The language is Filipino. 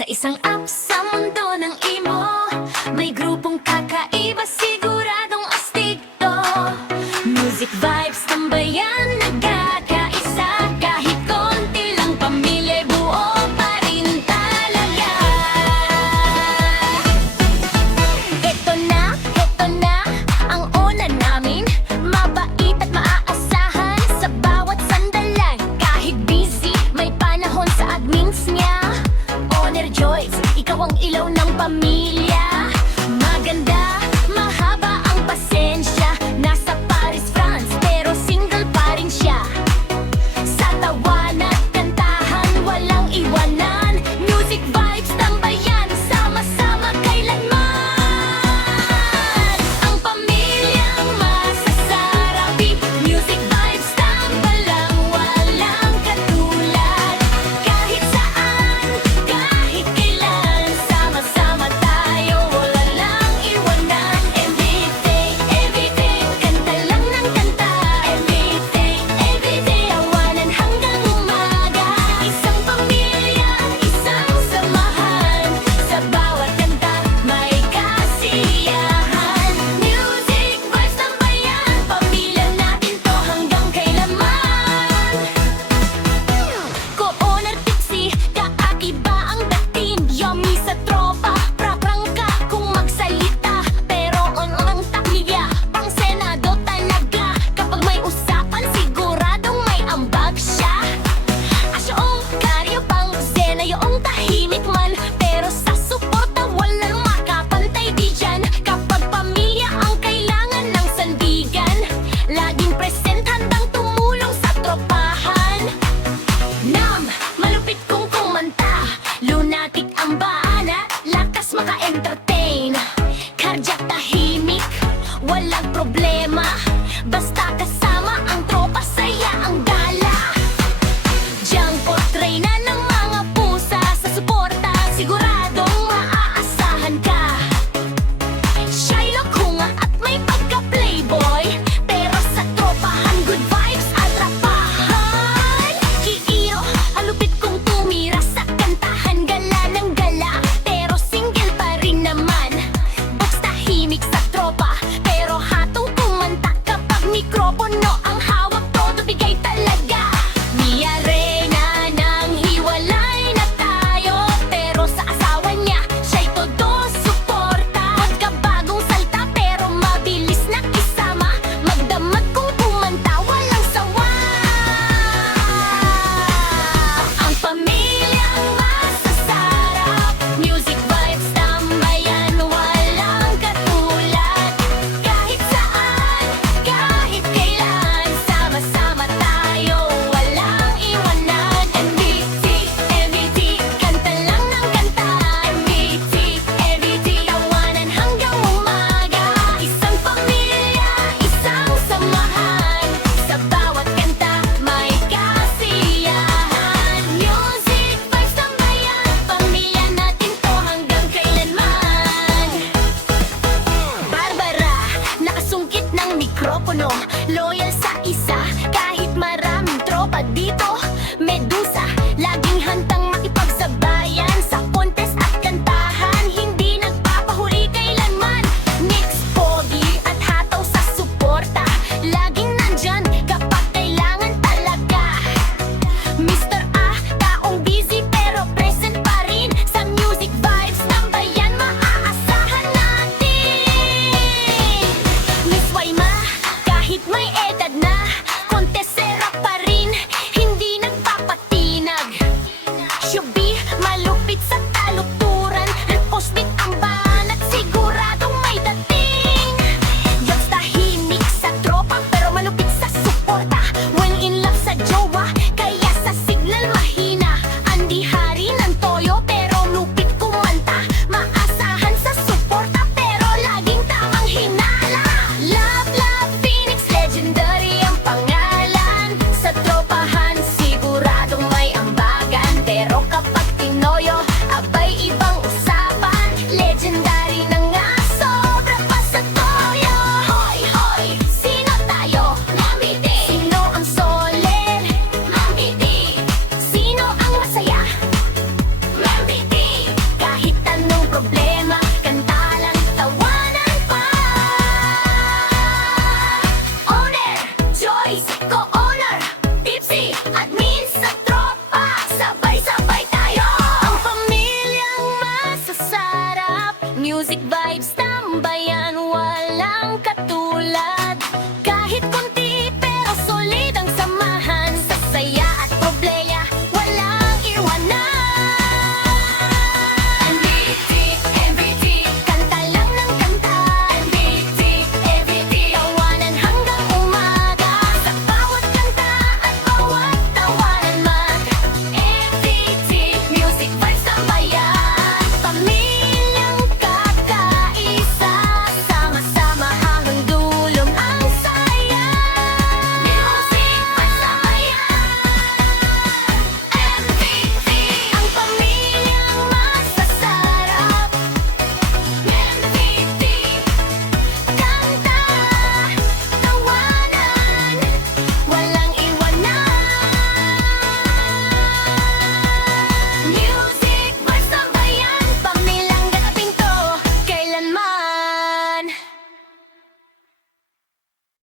Sa isang app sa mundo ng imo, may grupong kakaiba, siguradong astig to. Music vibes, tambayan, nagkakaisa. Kahit konti lang pamilya, buo pa rin talaga. Ito na, ang una namin. Mabait at maaasahan sa bawat sandali. Kahit busy, may panahon sa admins niya. Joyce, ikaw ang ilaw ng pamilya. Maganda, mahaba ang pasensya. Nasa Paris, France, pero single pa rin siya. Sa tawanan at kantahan, walang iwanan. Music vibes, tambayan, sama-sama kailanman. Ang pamilyang masasarapi. Music vibes, tambalang walang katulad. Kahit saan, kahit kailan, sama-sama tayo, wala lang iwanan. Everyday, kanta lang ng kanta. Everyday, tawanan hanggang umaga. Isang pamilya, isang samahan. Sa bawat kanta, may kasiyahan. Music vibes, tambayan, pamilya natin to hanggang kailanman. Koon at tipsy, kaakiba ang dating. Yummy sa tropa, praprangka kung magsalita. Pero ang takliya, pang senado talaga. Kapag may usapan, siguradong may ambag siya. Asyong karyo pang sena, yoong tahimik man. Pero sa suporta, walang makapantay di dyan. Kapag pamilya ang kailangan ng sandigan, laging present, handang tumulong sa tropahan. Malupit kong kumanta, lunatic ang banat, lakas maka-entertain. Cardiac tahimik, walang problema. Basta kasama ang tropa, saya ang gala. Diyang portray na ng mga pusa. Sa suporta, siguradong maaasahan ka. Shylock, hunga at may pagka-playboy. Pero sa tropahan, good vibes at rapahan. Kiiro, halupit kong tumira sa kantahan. Gala ng gala, pero single pa rin naman. Box tahimik sa tropa, pero hatong kumanta. Kapag mikropono ang hawak, todo bigay talaga. Mia Reyna, nang hiwalay na tayo, pero sa asawa niya, siya'y todo suporta. Magkabagong salta, pero mabilis na isama. Magdamag kung kumanta, walang sawa. Ang pamilyang masasarap. Music vibes, tambayan, walang katulad. Kahit saan, kahit kailan, sama-sama tayo, walang iwanan. MBT, kanta lang ng kanta. MBT, tawanan hanggang umaga. Isang pamilya, isang samahan. Sa bawat kanta, may kasiyahan. Music vibes, tambayan, pamilya natin to hanggang kailanman. Barbara, nakasungkit ng mikropono. Loyal